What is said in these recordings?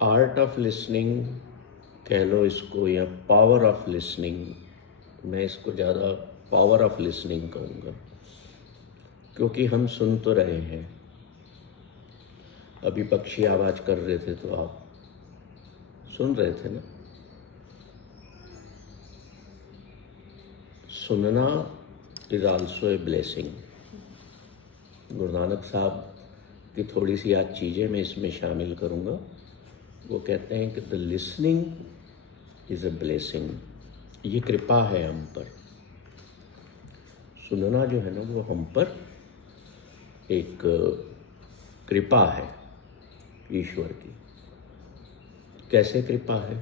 Art of listening कह लो इसको, या पावर ऑफ लिसनिंग। मैं इसको ज़्यादा पावर ऑफ लिसनिंग कहूँगा, क्योंकि हम सुन तो रहे हैं। अभी पक्षी आवाज़ कर रहे थे तो आप सुन रहे थे ना। सुनना is also a blessing. Guru Nanak साहब की थोड़ी सी आज चीज़ें मैं इसमें शामिल करूँगा। वो कहते हैं कि the listening is a blessing. ये कृपा है हम पर। सुनना जो है ना वो हम पर एक कृपा है ईश्वर की। कैसे कृपा है?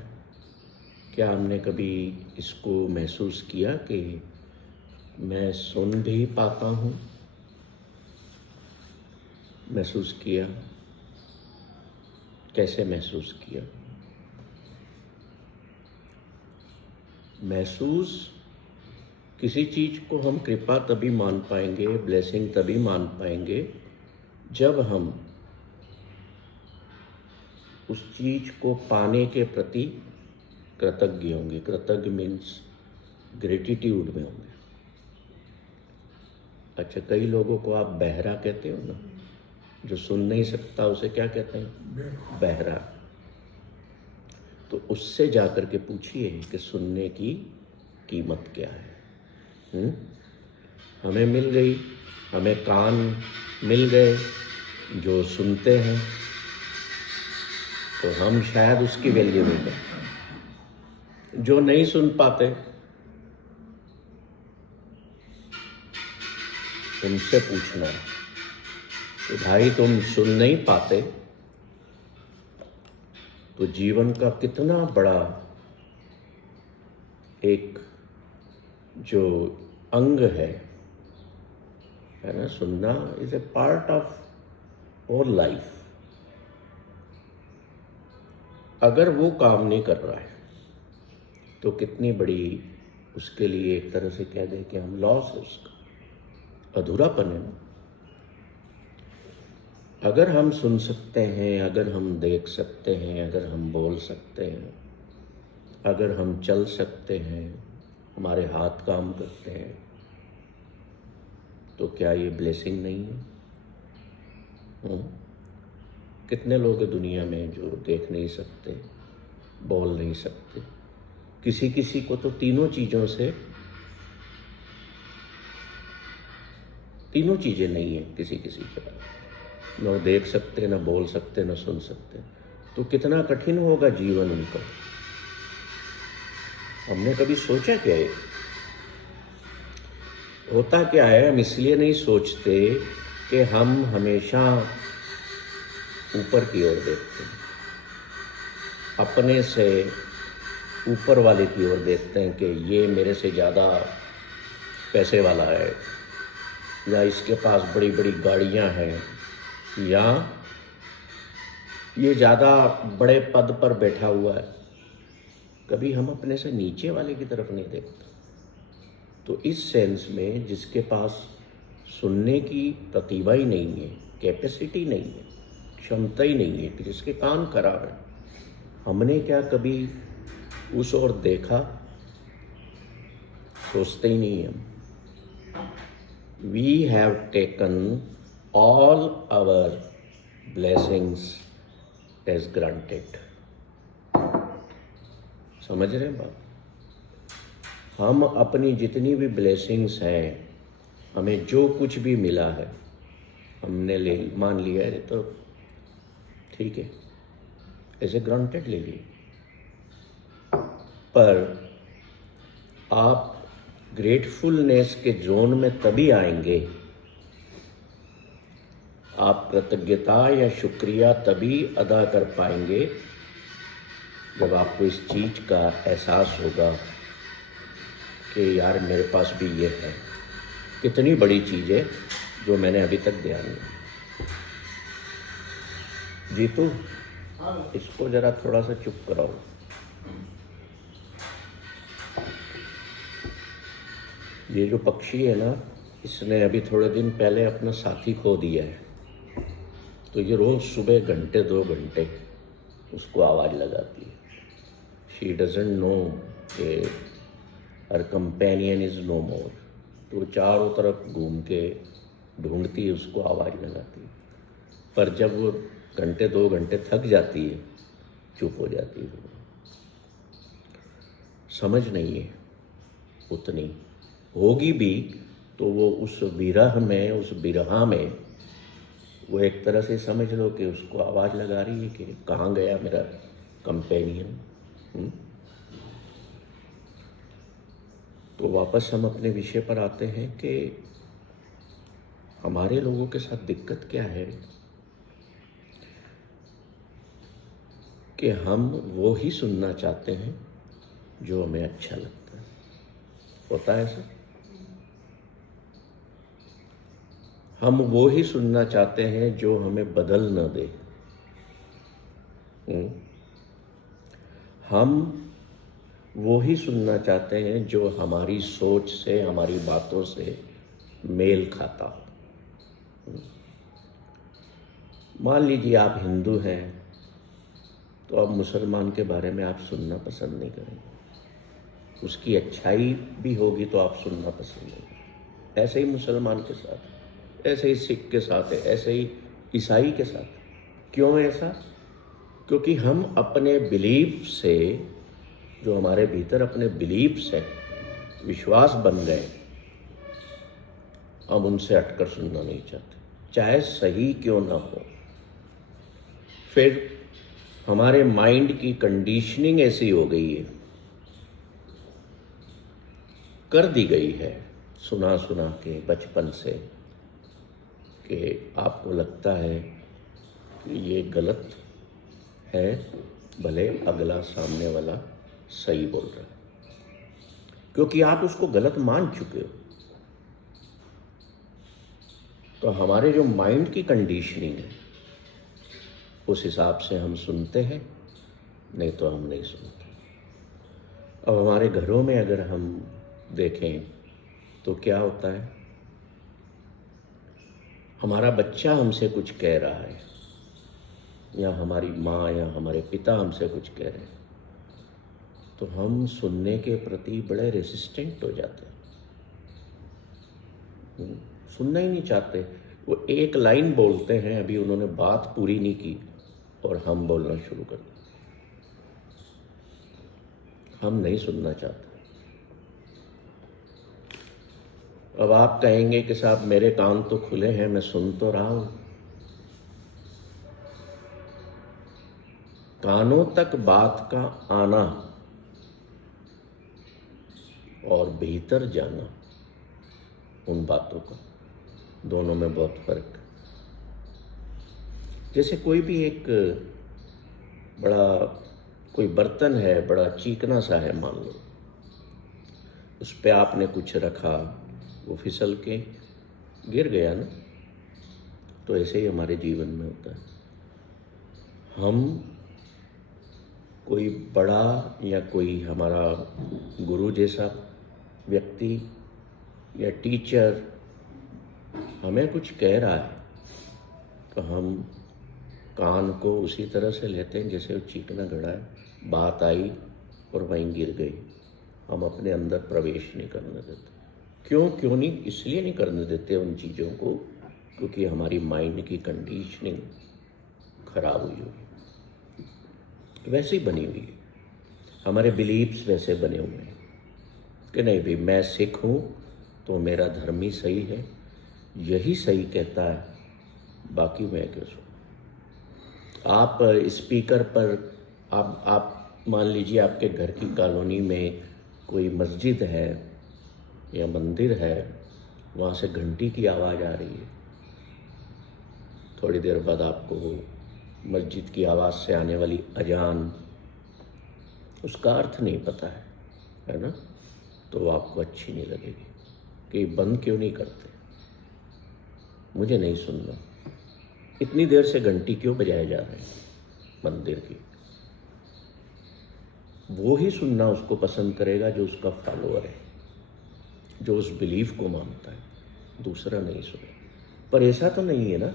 क्या हमने कभी इसको महसूस किया कि मैं सुन भी पाता हूँ? महसूस किया? कैसे महसूस किया? महसूस किसी चीज़ को हम कृपा तभी मान पाएंगे, ब्लेसिंग तभी मान पाएंगे जब हम उस चीज़ को पाने के प्रति कृतज्ञ होंगे। कृतज्ञ मीन्स ग्रेटिट्यूड में होंगे। अच्छा, कई लोगों को आप बहरा कहते हो ना, जो सुन नहीं सकता उसे क्या कहते हैं? बहरा। तो उससे जाकर के पूछिए कि सुनने की कीमत क्या है। हमें मिल गई, हमें कान मिल गए जो सुनते हैं, तो हम शायद उसकी वैल्यू नहीं करते। जो नहीं सुन पाते उनसे पूछना कि भाई तुम सुन नहीं पाते तो जीवन का कितना बड़ा एक जो अंग है ना, सुनना इज ए पार्ट ऑफ और लाइफ। अगर वो काम नहीं कर रहा है तो कितनी बड़ी उसके लिए एक तरह से कह दें कि हम लॉस है, उसका अधूरापन है ना। अगर हम सुन सकते हैं, अगर हम देख सकते हैं, अगर हम बोल सकते हैं, अगर हम चल सकते हैं, हमारे हाथ काम करते हैं, तो क्या ये ब्लेसिंग नहीं है? कितने लोग हैं दुनिया में जो देख नहीं सकते, बोल नहीं सकते। किसी किसी को तो तीनों चीज़ों से, तीनों चीज़ें नहीं है किसी किसी के पास। न देख सकते, न बोल सकते, न सुन सकते। तो कितना कठिन होगा जीवन उनका। हमने कभी सोचा क्या है? होता क्या है, हम इसलिए नहीं सोचते कि हम हमेशा ऊपर की ओर देखते हैं, अपने से ऊपर वाले की ओर देखते हैं कि ये मेरे से ज़्यादा पैसे वाला है, या इसके पास बड़ी बड़ी गाड़ियां हैं, या ये ज़्यादा बड़े पद पर बैठा हुआ है। कभी हम अपने से नीचे वाले की तरफ नहीं देखते। तो इस सेंस में जिसके पास सुनने की प्रतिभा ही नहीं है, कैपेसिटी नहीं है, क्षमता ही नहीं है, कि जिसके कान खराब है, हमने क्या कभी उस ओर देखा? सोचते ही नहीं हम। We have taken all our blessings as granted. समझ रहे हैं बात? हम अपनी जितनी भी ब्लेसिंग्स हैं, हमें जो कुछ भी मिला है, हमने ले मान लिया है, तो ठीक है, ऐसे ग्रांटेड ले लिए। पर आप ग्रेटफुलनेस के जोन में तभी आएंगे, आप कृतज्ञता या शुक्रिया तभी अदा कर पाएंगे जब आपको इस चीज़ का एहसास होगा कि यार मेरे पास भी ये है। कितनी बड़ी चीज़ है जो मैंने अभी तक ध्यान नहीं दिया। जीतू, इसको ज़रा थोड़ा सा चुप कराओ। ये जो पक्षी है ना, इसने अभी थोड़े दिन पहले अपना साथी खो दिया है। तो ये रोज़ सुबह घंटे 2 घंटे उसको आवाज़ लगाती है। शी डजंट नो कि हर कंपेनियन इज़ नो मोर। तो चारों तरफ घूम के ढूंढती है, उसको आवाज़ लगाती है। पर जब वो घंटे 2 घंटे थक जाती है, चुप हो जाती है। समझ नहीं है उतनी, होगी भी तो वो उस विरह में, उस बिरहा में वो एक तरह से समझ लो कि उसको आवाज़ लगा रही है कि कहाँ गया मेरा कंपेनियन। तो वापस हम अपने विषय पर आते हैं कि हमारे लोगों के साथ दिक्कत क्या है कि हम वो ही सुनना चाहते हैं जो हमें अच्छा लगता है। होता है ऐसा? हम वो ही सुनना चाहते हैं जो हमें बदल न दे। हम वो ही सुनना चाहते हैं जो हमारी सोच से, हमारी बातों से मेल खाता हो। मान लीजिए आप हिंदू हैं तो अब मुसलमान के बारे में आप सुनना पसंद नहीं करेंगे। उसकी अच्छाई भी होगी तो आप सुनना पसंद नहीं करेंगे। ऐसे ही मुसलमान के साथ, ऐसे ही सिख के साथ है, ऐसे ही ईसाई के साथ। क्यों ऐसा? क्योंकि हम अपने बिलीफ से, जो हमारे भीतर अपने बिलीफ से विश्वास बन गए, हम उनसे हटकर सुनना नहीं चाहते, चाहे सही क्यों ना हो। फिर हमारे माइंड की कंडीशनिंग ऐसी हो गई है, कर दी गई है सुना सुना के बचपन से, कि आपको लगता है कि ये गलत है, भले अगला सामने वाला सही बोल रहा है, क्योंकि आप उसको गलत मान चुके हो। तो हमारे जो माइंड की कंडीशनिंग है, उस हिसाब से हम सुनते हैं, नहीं तो हम नहीं सुनते। अब हमारे घरों में अगर हम देखें तो क्या होता है, हमारा बच्चा हमसे कुछ कह रहा है, या हमारी माँ या हमारे पिता हमसे कुछ कह रहे हैं, तो हम सुनने के प्रति बड़े रेसिस्टेंट हो जाते हैं, सुनना ही नहीं चाहते। वो एक लाइन बोलते हैं, अभी उन्होंने बात पूरी नहीं की और हम बोलना शुरू कर दें। हम नहीं सुनना चाहते। अब आप कहेंगे कि साहब मेरे कान तो खुले हैं, मैं सुन तो रहा हूं। कानों तक बात का आना और भीतर जाना, उन बातों का, दोनों में बहुत फर्क है। जैसे कोई भी एक बड़ा कोई बर्तन है, बड़ा चीकना सा है, मान लो, उस पे आपने कुछ रखा, वो फिसल के गिर गया ना। तो ऐसे ही हमारे जीवन में होता है। हम कोई बड़ा या कोई हमारा गुरु जैसा व्यक्ति या टीचर हमें कुछ कह रहा है, तो हम कान को उसी तरह से लेते हैं जैसे वो चीकना गड़ा है, बात आई और वहीं गिर गई। हम अपने अंदर प्रवेश नहीं करने देते। क्यों नहीं? इसलिए नहीं करने देते उन चीज़ों को क्योंकि हमारी माइंड की कंडीशनिंग खराब हुई हुई, वैसी बनी हुई है। हमारे बिलीव्स वैसे बने हुए हैं कि नहीं भाई, मैं सिख हूँ तो मेरा धर्म ही सही है, यही सही कहता है, बाकी मैं क्यों सुनूं। आप स्पीकर पर आप मान लीजिए आपके घर की कॉलोनी में कोई मस्जिद है या मंदिर है, वहाँ से घंटी की आवाज़ आ रही है, थोड़ी देर बाद आपको मस्जिद की आवाज़ से आने वाली अजान, उसका अर्थ नहीं पता है ना, तो वो आपको अच्छी नहीं लगेगी कि बंद क्यों नहीं करते, मुझे नहीं सुनना, इतनी देर से घंटी क्यों बजाए जा रहे हैं मंदिर की। वो ही सुनना उसको पसंद करेगा जो उसका फॉलोअर है, जो उस बिलीफ को मानता है, दूसरा नहीं सुने। पर ऐसा तो नहीं है ना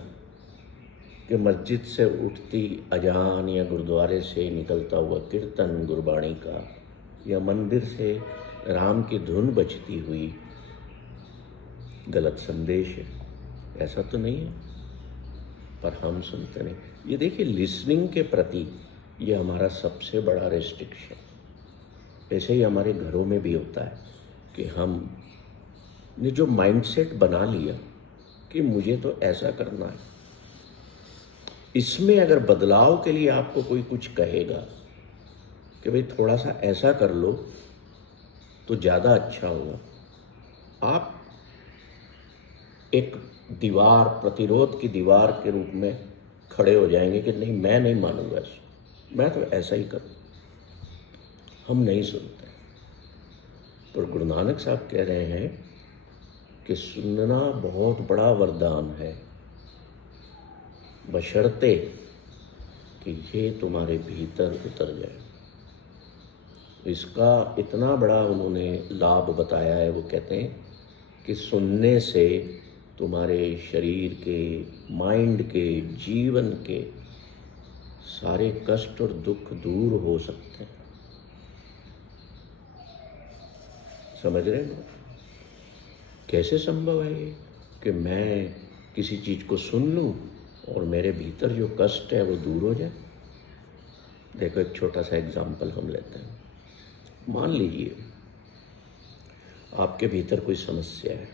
कि मस्जिद से उठती अजान या गुरुद्वारे से निकलता हुआ कीर्तन गुरबाणी का या मंदिर से राम की धुन बजती हुई गलत संदेश है, ऐसा तो नहीं है। पर हम सुनते नहीं। ये देखिए, लिसनिंग के प्रति ये हमारा सबसे बड़ा रेस्ट्रिक्शन। ऐसे ही हमारे घरों में भी होता है कि हमने जो माइंडसेट बना लिया कि मुझे तो ऐसा करना है, इसमें अगर बदलाव के लिए आपको कोई कुछ कहेगा कि भाई थोड़ा सा ऐसा कर लो तो ज़्यादा अच्छा होगा, आप एक दीवार, प्रतिरोध की दीवार के रूप में खड़े हो जाएंगे कि नहीं, मैं नहीं मानूंगा इसको, मैं तो ऐसा ही करूँ। हम नहीं सुनते। पर गुरु नानक साहब कह रहे हैं कि सुनना बहुत बड़ा वरदान है, बशर्ते कि ये तुम्हारे भीतर उतर जाए। इसका इतना बड़ा उन्होंने लाभ बताया है। वो कहते हैं कि सुनने से तुम्हारे शरीर के, माइंड के, जीवन के सारे कष्ट और दुख दूर हो सकते हैं। समझ रहे हैं? कैसे संभव है ये कि मैं किसी चीज़ को सुन लूँ और मेरे भीतर जो कष्ट है वो दूर हो जाए? देखो, एक छोटा सा एग्जाम्पल हम लेते हैं। मान लीजिए आपके भीतर कोई समस्या है।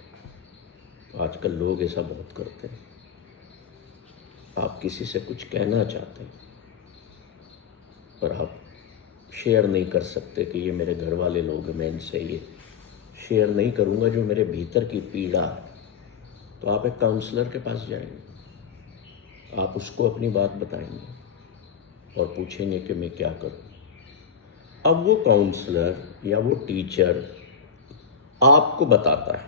आजकल लोग ऐसा बहुत करते हैं। आप किसी से कुछ कहना चाहते हैं पर आप शेयर नहीं कर सकते कि ये मेरे घर वाले लोग हैं, मैं इनसे ये शेयर नहीं करूँगा जो मेरे भीतर की पीड़ा है। तो आप एक काउंसलर के पास जाएंगे, आप उसको अपनी बात बताएंगे और पूछेंगे कि मैं क्या करूँ। अब वो काउंसलर या वो टीचर आपको बताता है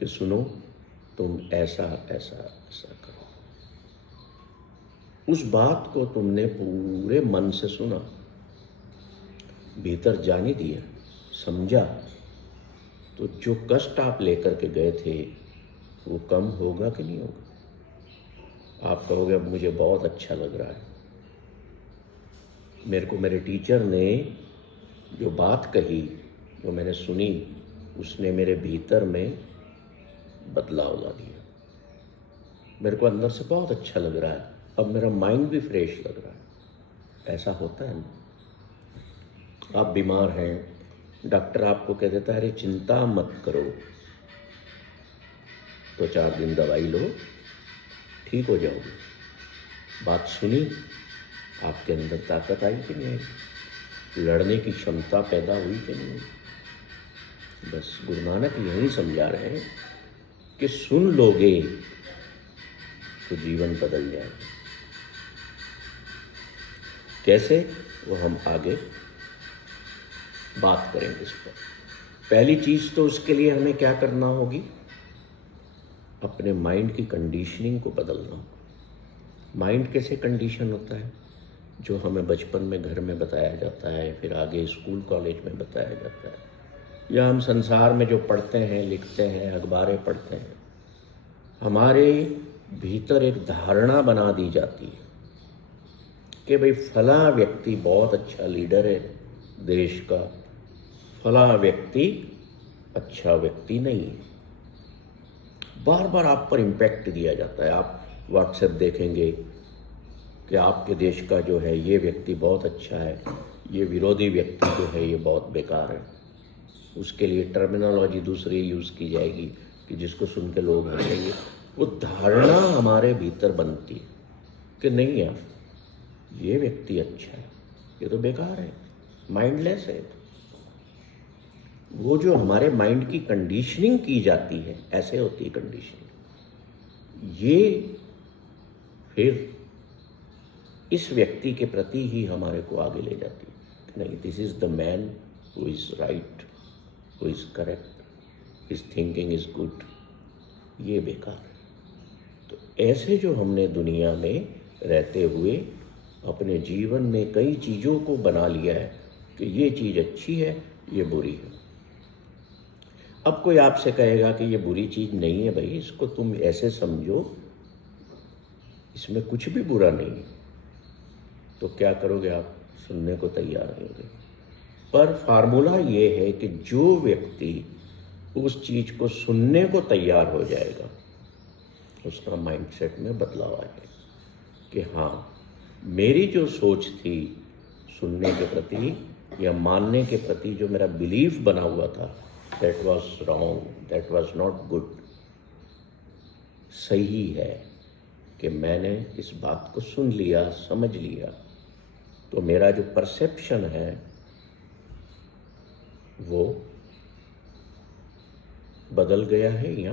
कि सुनो, तुम ऐसा ऐसा ऐसा करो। उस बात को तुमने पूरे मन से सुना, भीतर जाने दिया, समझा, तो जो कष्ट आप लेकर के गए थे वो कम होगा कि नहीं होगा? आप कहोगे अब मुझे बहुत अच्छा लग रहा है, मेरे को मेरे टीचर ने जो बात कही, जो मैंने सुनी, उसने मेरे भीतर में बदलाव ला दिया। मेरे को अंदर से बहुत अच्छा लग रहा है, अब मेरा माइंड भी फ्रेश लग रहा है। ऐसा होता है ना? आप बीमार हैं, डॉक्टर आपको कह देता है अरे चिंता मत करो, तो 4 दिन दवाई लो, ठीक हो जाओगे। बात सुनी, आपके अंदर ताकत आई कि नहीं आई? लड़ने की क्षमता पैदा हुई कि नहीं हुई? बस गुरु नानक यही समझा रहे हैं कि सुन लोगे तो जीवन बदल जाएगा। कैसे, वो हम आगे बात करेंगे इस पर। पहली चीज तो उसके लिए हमें क्या करना होगी? अपने माइंड की कंडीशनिंग को बदलना होगा। माइंड कैसे कंडीशन होता है? जो हमें बचपन में घर में बताया जाता है, फिर आगे स्कूल कॉलेज में बताया जाता है, या हम संसार में जो पढ़ते हैं, लिखते हैं, अखबारें पढ़ते हैं, हमारे भीतर एक धारणा बना दी जाती है कि भाई फला व्यक्ति बहुत अच्छा लीडर है देश का, फला व्यक्ति अच्छा व्यक्ति नहीं है। बार बार आप पर इम्पैक्ट दिया जाता है। आप व्हाट्सएप देखेंगे कि आपके देश का जो है ये व्यक्ति बहुत अच्छा है, ये विरोधी व्यक्ति जो है ये बहुत बेकार है। उसके लिए टर्मिनोलॉजी दूसरी यूज़ की जाएगी कि जिसको सुन के लोग हंसेंगे। वो धारणा हमारे भीतर बनती है कि नहीं यार, ये व्यक्ति अच्छा है, ये तो बेकार है, माइंडलेस है। वो जो हमारे माइंड की कंडीशनिंग की जाती है, ऐसे होती है कंडीशनिंग, ये फिर इस व्यक्ति के प्रति ही हमारे को आगे ले जाती है। नहीं, this is the man who is right, who is correct, his thinking is good, ये बेकार है। तो ऐसे जो हमने दुनिया में रहते हुए अपने जीवन में कई चीज़ों को बना लिया है कि ये चीज़ अच्छी है, ये बुरी है। अब कोई आपसे कहेगा कि ये बुरी चीज़ नहीं है भाई, इसको तुम ऐसे समझो इसमें कुछ भी बुरा नहीं है। तो क्या करोगे आप? सुनने को तैयार नहीं होगे। पर फार्मूला ये है कि जो व्यक्ति उस चीज को सुनने को तैयार हो जाएगा, उसका माइंडसेट में बदलाव आ जाएगा कि हाँ, मेरी जो सोच थी सुनने के प्रति या मानने के प्रति, जो मेरा बिलीफ बना हुआ था, that was wrong, that was not good. सही है कि मैंने इस बात को सुन लिया, समझ लिया, तो मेरा जो परसेप्शन है वो बदल गया है या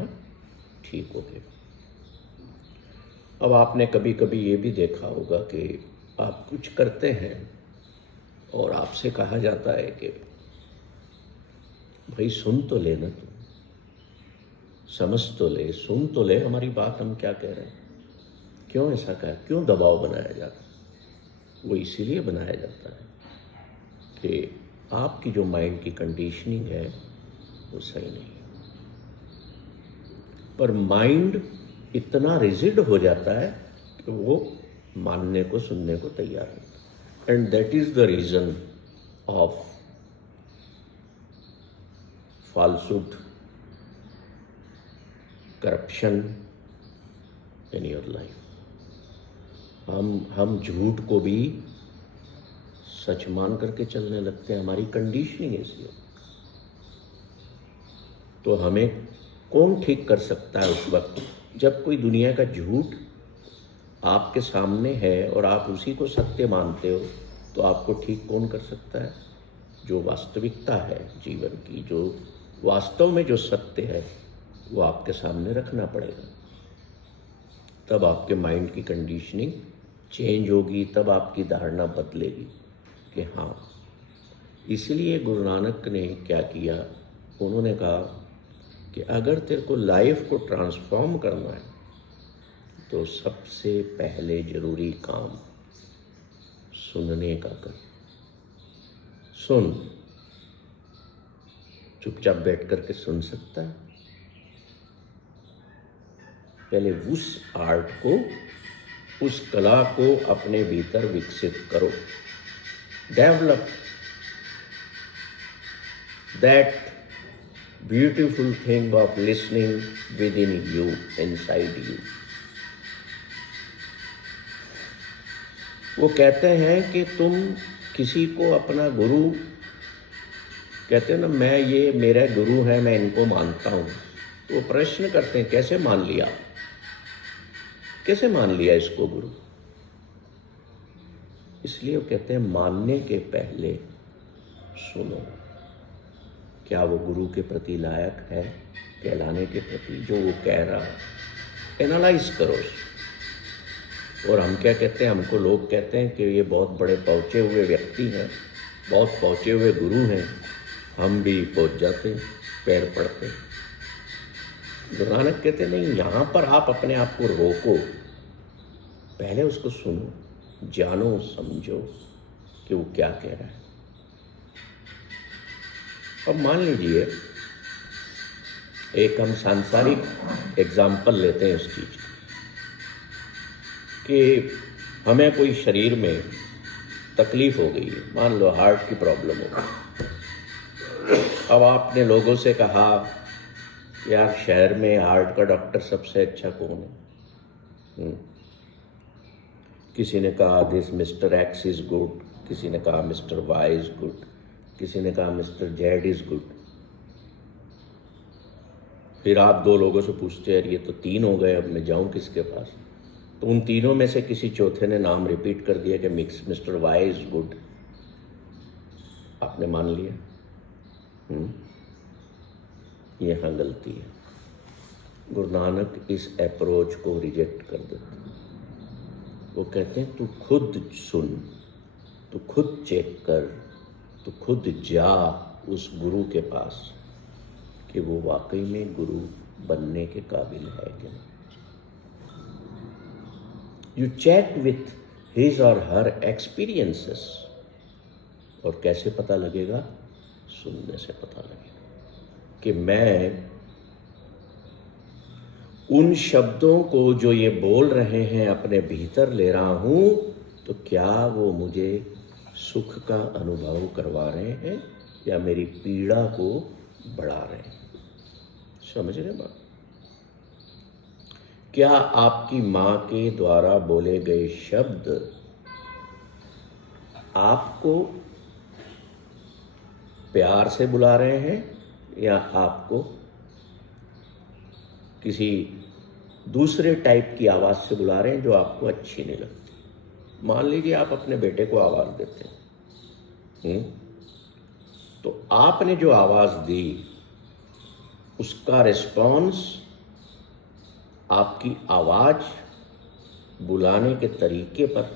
ठीक हो गया। अब आपने कभी कभी ये भी देखा होगा कि आप कुछ करते हैं और आपसे कहा जाता है कि भाई सुन तो ले ना, तू समझ तो ले, सुन तो ले हमारी बात, हम क्या कह रहे हैं। क्यों ऐसा कहा? क्यों दबाव बनाया जाता है? वो इसीलिए बनाया जाता है कि आपकी जो माइंड की कंडीशनिंग है वो सही नहीं है। पर माइंड इतना रिजिड हो जाता है कि वो मानने को, सुनने को तैयार नहीं। And that is the reason of falsehood, corruption in your life. हम झूठ को भी सच मान करके चलने लगते हैं, हमारी कंडीशनिंग ऐसी है। तो हमें कौन ठीक कर सकता है उस वक्त जब कोई दुनिया का झूठ आपके सामने है और आप उसी को सत्य मानते हो? तो आपको ठीक कौन कर सकता है? जो वास्तविकता है जीवन की, जो वास्तव में जो सत्य है, वो आपके सामने रखना पड़ेगा। तब आपके माइंड की कंडीशनिंग चेंज होगी, तब आपकी धारणा बदलेगी कि हाँ। इसलिए गुरु नानक ने क्या किया, उन्होंने कहा कि अगर तेरे को लाइफ को ट्रांसफॉर्म करना है तो सबसे पहले जरूरी काम सुनने का कर। सुन, चुपचाप बैठ करके सुन सकता है? पहले उस आर्ट को, उस कला को अपने भीतर विकसित करो। Develop that beautiful thing of listening with in you, inside you. वो कहते हैं कि तुम किसी को अपना गुरु, कहते हैं ना, मैं ये मेरा गुरु है, मैं इनको मानता हूँ। तो वो प्रश्न करते हैं कैसे मान लिया, कैसे मान लिया इसको गुरु? इसलिए वो कहते हैं मानने के पहले सुनो, क्या वो गुरु के प्रति लायक है कहलाने के प्रति, जो वो कह रहा है। एनालाइज करो। और हम क्या कहते हैं, हमको लोग कहते हैं कि ये बहुत बड़े पहुँचे हुए व्यक्ति हैं, बहुत पहुँचे हुए गुरु हैं। हम भी पहुँच जाते, पैर पड़ते। गुरु नानक कहते नहीं, यहाँ पर आप अपने आप को रोको, पहले उसको सुनो, जानो, समझो कि वो क्या कह रहा है। अब मान लीजिए एक हम सांसारिक एग्जाम्पल लेते हैं उस चीज कि हमें कोई शरीर में तकलीफ हो गई है, मान लो हार्ट की प्रॉब्लम हो गई। अब आपने लोगों से कहा यार शहर में हार्ट का डॉक्टर सबसे अच्छा कौन है? किसी ने कहा this mister x is good, किसी ने कहा मिस्टर वाई इज गुड, किसी ने कहा मिस्टर जेड इज गुड। फिर आप दो लोगों से पूछते हैं ये तो तीन हो गए, अब मैं जाऊं किसके पास? तो उन तीनों में से किसी चौथे ने नाम रिपीट कर दिया कि मिस्टर वाई इज गुड। आपने मान लिया। यहाँ गलती है। गुरु नानक इस अप्रोच को रिजेक्ट कर देते। वो कहते हैं तू खुद सुन, तू खुद चेक कर, तू खुद जा उस गुरु के पास कि वो वाकई में गुरु बनने के काबिल है कि नहीं। यू चेक विथ हिज और हर एक्सपीरियंसेस। और कैसे पता लगेगा? सुनने से पता लगेगा कि मैं उन शब्दों को जो ये बोल रहे हैं अपने भीतर ले रहा हूं, तो क्या वो मुझे सुख का अनुभव करवा रहे हैं या मेरी पीड़ा को बढ़ा रहे हैं? समझ रहे बात? क्या आपकी मां के द्वारा बोले गए शब्द आपको प्यार से बुला रहे हैं या आपको किसी दूसरे टाइप की आवाज से बुला रहे हैं जो आपको अच्छी नहीं लगती? मान लीजिए आप अपने बेटे को आवाज देते हैं, तो आपने जो आवाज दी उसका रिस्पॉन्स आपकी आवाज बुलाने के तरीके पर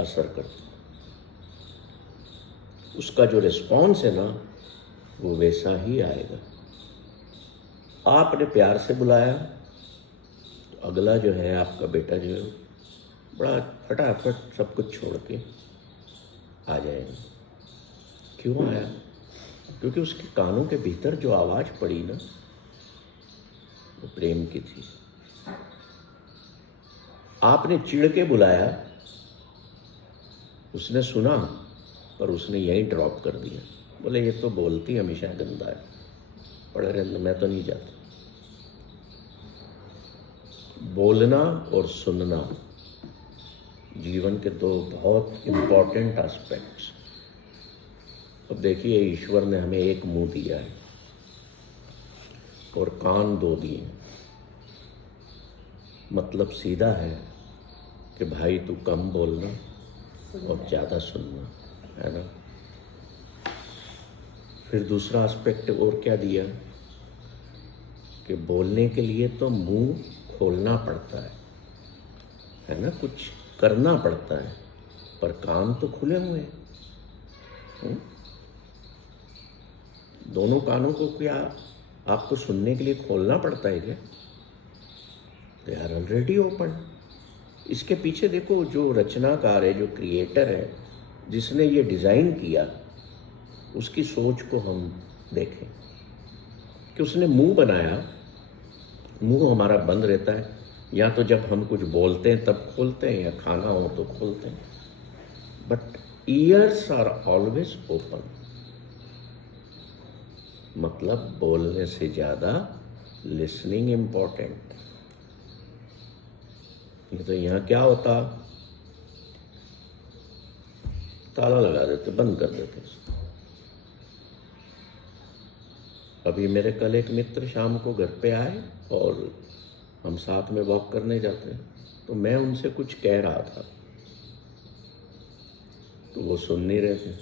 असर करता है। उसका जो रिस्पॉन्स है ना, वो वैसा ही आएगा। आपने प्यार से बुलाया तो अगला जो है आपका बेटा जो है बड़ा फटाफट सब कुछ छोड़ के आ जाएगा। क्यों आया? क्योंकि उसके कानों के भीतर जो आवाज पड़ी ना, वो प्रेम की थी। आपने चिढ़ के बुलाया, उसने सुना पर उसने यहीं ड्रॉप कर दिया। बोले ये तो बोलती हमेशा गंदा है, पढ़े रहने, मैं तो नहीं जाता। बोलना और सुनना जीवन के दो बहुत इंपॉर्टेंट एस्पेक्ट्स। अब देखिए, ईश्वर ने हमें एक मुंह दिया है और कान दो दिए। मतलब सीधा है कि भाई तू कम बोलना और ज़्यादा सुनना, है ना। फिर दूसरा एस्पेक्ट और क्या दिया कि बोलने के लिए तो मुंह खोलना पड़ता है ना, कुछ करना पड़ता है, पर कान तो खुले हुए हैं। दोनों कानों को क्या आपको सुनने के लिए खोलना पड़ता है क्या? They are already open. इसके पीछे देखो, जो रचनाकार है, जो क्रिएटर है, जिसने ये डिज़ाइन किया, उसकी सोच को हम देखें कि उसने मुंह बनाया। मुंह हमारा बंद रहता है, या तो जब हम कुछ बोलते हैं तब खोलते हैं, या खाना हो तो खोलते हैं, but ears are always open. मतलब बोलने से ज़्यादा लिसनिंग इम्पॉर्टेंट। नहीं तो यहाँ क्या होता, ताला लगा देते, बंद कर देते इसको। अभी मेरे कल एक मित्र शाम को घर पे आए और हम साथ में वॉक करने जाते हैं, तो मैं उनसे कुछ कह रहा था तो वो सुन नहीं रहे थे।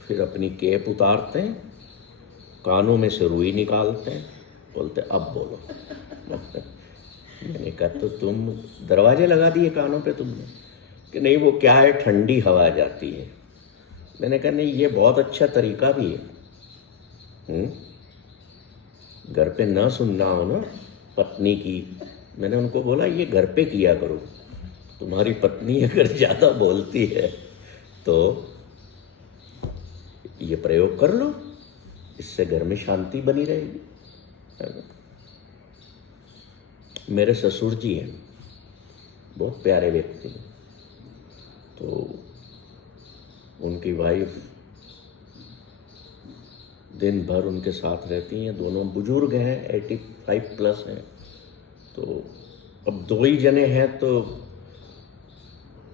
फिर अपनी कैप उतारते हैं, कानों में से रुई निकालते हैं, बोलते अब बोलो। मैंने कहा तो तुम दरवाजे लगा दिए कानों पे तुमने? कि नहीं वो क्या है, ठंडी हवा जाती है। मैंने कहा नहीं, ये बहुत अच्छा तरीका भी है। घर पे ना सुनना हो ना पत्नी की, मैंने उनको बोला ये घर पे किया करो। तुम्हारी पत्नी अगर ज़्यादा बोलती है तो ये प्रयोग कर लो, इससे घर में शांति बनी रहेगी। मेरे ससुर जी हैं, बहुत प्यारे व्यक्ति हैं, तो उनकी वाइफ दिन भर उनके साथ रहती हैं। दोनों बुजुर्ग हैं, 85 प्लस हैं। तो अब दो ही जने हैं तो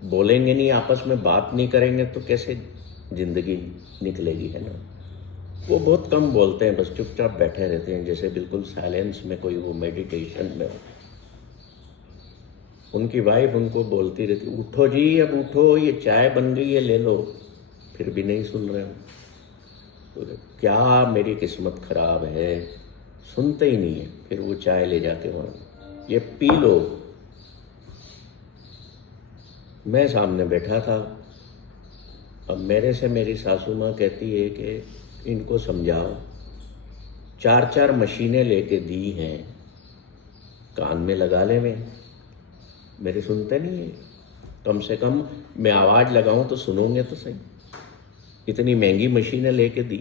बोलेंगे नहीं, आपस में बात नहीं करेंगे तो कैसे जिंदगी निकलेगी, है ना। वो बहुत कम बोलते हैं, बस चुपचाप बैठे रहते हैं, जैसे बिल्कुल साइलेंस में कोई वो मेडिटेशन में हो। उनकी वाइफ उनको बोलती रहती, उठो जी, अब उठो, ये चाय बन गई है, ले लो। फिर भी नहीं सुन रहे हो। तो क्या मेरी किस्मत खराब है, सुनते ही नहीं है। फिर वो चाय ले जाके वहाँ, ये पी लो। मैं सामने बैठा था। अब मेरे से मेरी सासू माँ कहती है कि इनको समझाओ, 4-4 मशीनें लेके दी हैं, कान में लगा ले। मेरे सुनते नहीं है। कम से कम मैं आवाज़ लगाऊं तो सुनोगे तो सही। इतनी महंगी मशीनें लेके दी।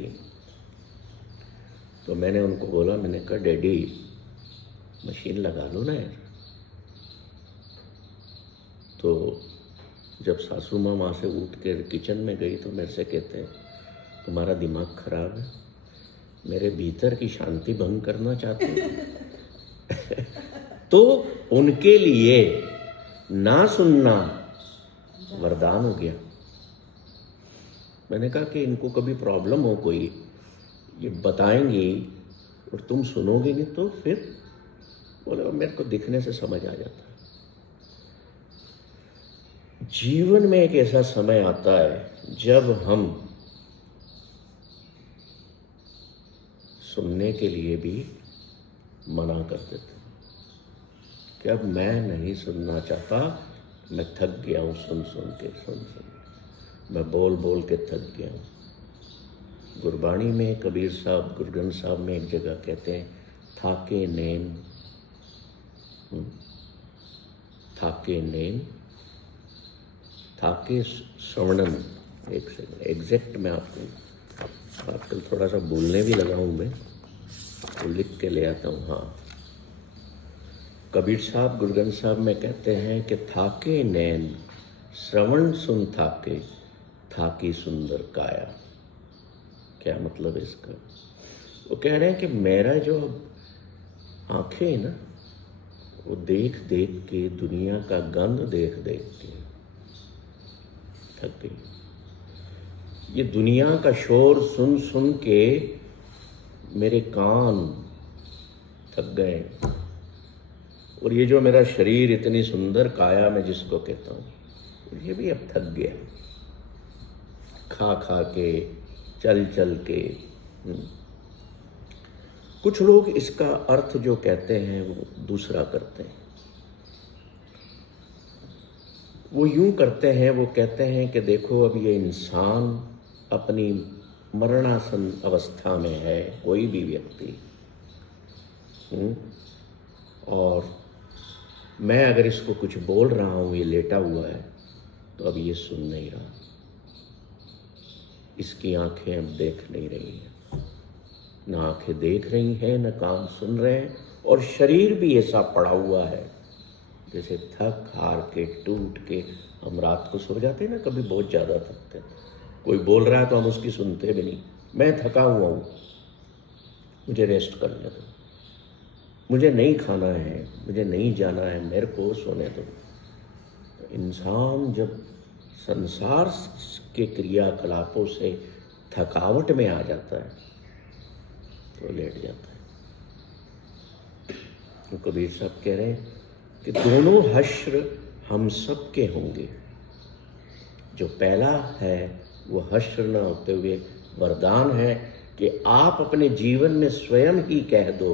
तो मैंने उनको बोला, मैंने कहा डैडी मशीन लगा लो ना यार। तो जब सासू माँ वहाँ से उठ के किचन में गई तो मेरे से कहते हैं तुम्हारा दिमाग खराब है, मेरे भीतर की शांति भंग करना चाहते हो। तो उनके लिए ना सुनना वरदान हो गया। मैंने कहा कि इनको कभी प्रॉब्लम हो कोई, ये बताएंगी और तुम सुनोगे नहीं तो फिर बोले मेरे को दिखने से समझ आ जाता है। जीवन में एक ऐसा समय आता है जब हम सुनने के लिए भी मना कर देते हैं कि अब मैं नहीं सुनना चाहता, मैं थक गया हूँ सुन सुन, मैं बोल बोल के थक गया हूँ। गुरबाणी में कबीर साहब, गुरु ग्रंथ साहब में एक जगह कहते हैं थाके नैन, थाके नैन, थाके श्रवणन। एक सेकंड, एग्जैक्ट मैं आपको आजकल थोड़ा सा बोलने भी लगा हूँ, मैं तो लिख के ले आता हूँ। हाँ, कबीर साहब गुरु ग्रंथ साहब में कहते हैं कि थाके नैन श्रवण सुन थाके, थाकी सुंदर काया। क्या मतलब है इसका? वो कह रहे हैं कि मेरा जो आंखें है ना, वो देख देख के, दुनिया का गंध देख देख के थक गई। ये दुनिया का शोर सुन सुन के मेरे कान थक गए, और ये जो मेरा शरीर इतनी सुंदर काया मैं जिसको कहता हूँ, ये भी अब थक गया, खा खा के, चल चल के। कुछ लोग इसका अर्थ जो कहते हैं वो दूसरा करते हैं। वो यूं करते हैं, वो कहते हैं कि देखो अब ये इंसान अपनी मरणासन अवस्था में है, कोई भी व्यक्ति, और मैं अगर इसको कुछ बोल रहा हूँ, ये लेटा हुआ है, तो अब ये सुन नहीं रहा, इसकी आंखें अब देख नहीं रही हैं, ना आंखें देख रही हैं, ना कान सुन रहे हैं, और शरीर भी ऐसा पड़ा हुआ है जैसे थक हार के, टूट के हम रात को सो जाते हैं ना, कभी बहुत ज़्यादा थकते हैं, कोई बोल रहा है तो हम उसकी सुनते भी नहीं। मैं थका हुआ हूँ, मुझे रेस्ट करने दो, मुझे नहीं खाना है, मुझे नहीं जाना है, मेरे को सोने दो। तो इंसान जब संसार के क्रियाकलापों से थकावट में आ जाता है तो लेट जाता है। तो कबीर साहब कह रहे हैं कि दोनों हश्र हम सब के होंगे। जो पहला है वो हश्र न होते हुए वरदान है कि आप अपने जीवन में स्वयं ही कह दो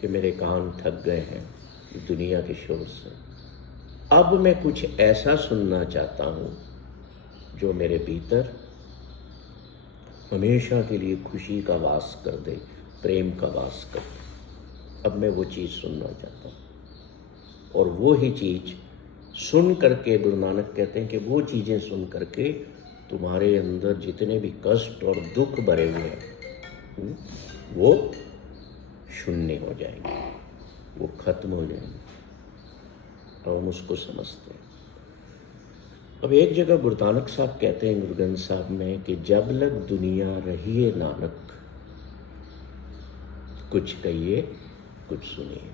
कि मेरे कान थक गए हैं दुनिया के शोर से, अब मैं कुछ ऐसा सुनना चाहता हूँ जो मेरे भीतर हमेशा के लिए खुशी का वास कर दे, प्रेम का वास कर दे। अब मैं वो चीज़ सुनना चाहता हूँ, और वो ही चीज़ सुन करके, गुरु नानक कहते हैं कि वो चीज़ें सुन करके तुम्हारे अंदर जितने भी कष्ट और दुख भरे हुए हैं वो शून्य हो जाएंगे, वो खत्म हो जाएंगे, और हम उसको समझते हैं। अब एक जगह गुरु नानक साहब कहते हैं गुरु ग्रंथ साहब में कि जब लग दुनिया रहिए नानक, कुछ कहिए कुछ सुनिए।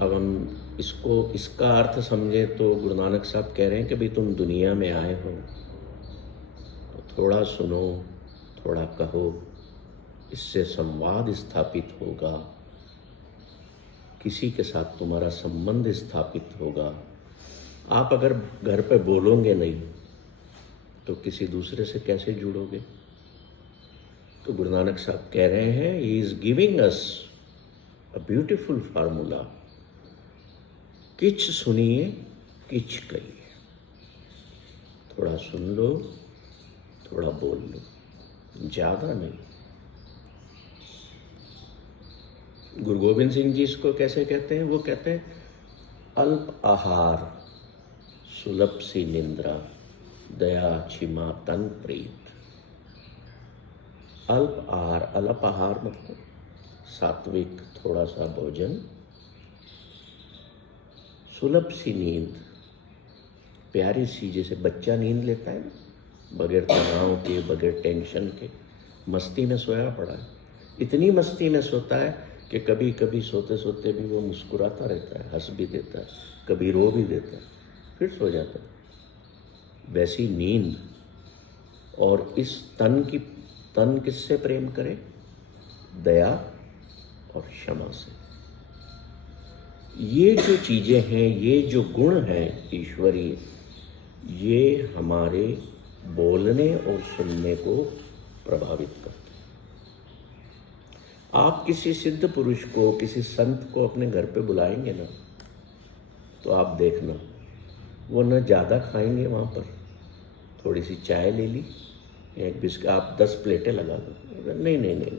अब हम इसका अर्थ समझे तो गुरु नानक साहब कह रहे हैं कि भाई तुम दुनिया में आए हो तो थोड़ा सुनो, थोड़ा कहो, इससे संवाद स्थापित होगा, किसी के साथ तुम्हारा संबंध स्थापित होगा। आप अगर घर पे बोलोगे नहीं तो किसी दूसरे से कैसे जुड़ोगे? तो गुरु नानक साहब कह रहे हैं, he is giving us a beautiful formula, किच सुनिए किच कहिए, थोड़ा सुन लो, थोड़ा बोल लो, ज़्यादा नहीं। गुरु गोविंद सिंह जी इसको कैसे कहते हैं? वो कहते हैं अल्प आहार सुलभ सी निंद्रा, दया क्षिमा तन प्रीत। अल्प आहार, अल्प आहार मतलब सात्विक थोड़ा सा भोजन, सुलभ सी नींद, प्यारी सी, जैसे बच्चा नींद लेता है ना, बगैर तनाव के, बगैर टेंशन के, मस्ती में सोया पड़ा है। इतनी मस्ती में सोता है कि कभी कभी सोते सोते भी वो मुस्कुराता रहता है, हंस भी देता है, कभी रो भी देता है, फिर सो जाता है। वैसी नींद। और इस तन किससे प्रेम करे? दया और क्षमा से। ये जो चीज़ें हैं, ये जो गुण हैं ईश्वरीय, ये हमारे बोलने और सुनने को प्रभावित करते हैं। आप किसी सिद्ध पुरुष को, किसी संत को अपने घर पे बुलाएंगे ना, तो आप देखना, वो न ज़्यादा खाएंगे, वहाँ पर थोड़ी सी चाय ले ली, एक बिस्किट, आप 10 प्लेटें लगा दो, नहीं नहीं नहीं,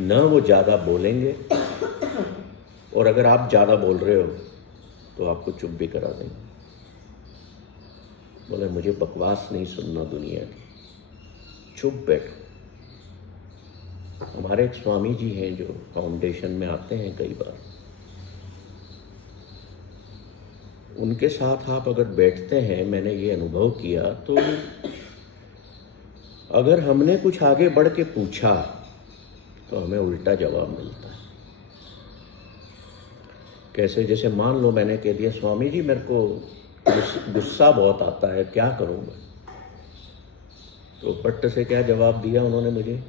न वो ज़्यादा बोलेंगे, और अगर आप ज़्यादा बोल रहे हो तो आपको चुप भी करा देंगे। बोले मुझे बकवास नहीं सुनना दुनिया की, चुप बैठो। हमारे एक स्वामी जी हैं जो फाउंडेशन में आते हैं कई बार, उनके साथ आप अगर बैठते हैं, मैंने ये अनुभव किया, तो अगर हमने कुछ आगे बढ़ के पूछा तो हमें उल्टा जवाब मिलता है। कैसे? जैसे मान लो मैंने कह दिया, स्वामी जी मेरे को गुस्सा बहुत आता है, क्या करूँ मैं? तो पट्ट से क्या जवाब दिया उन्होंने मुझे?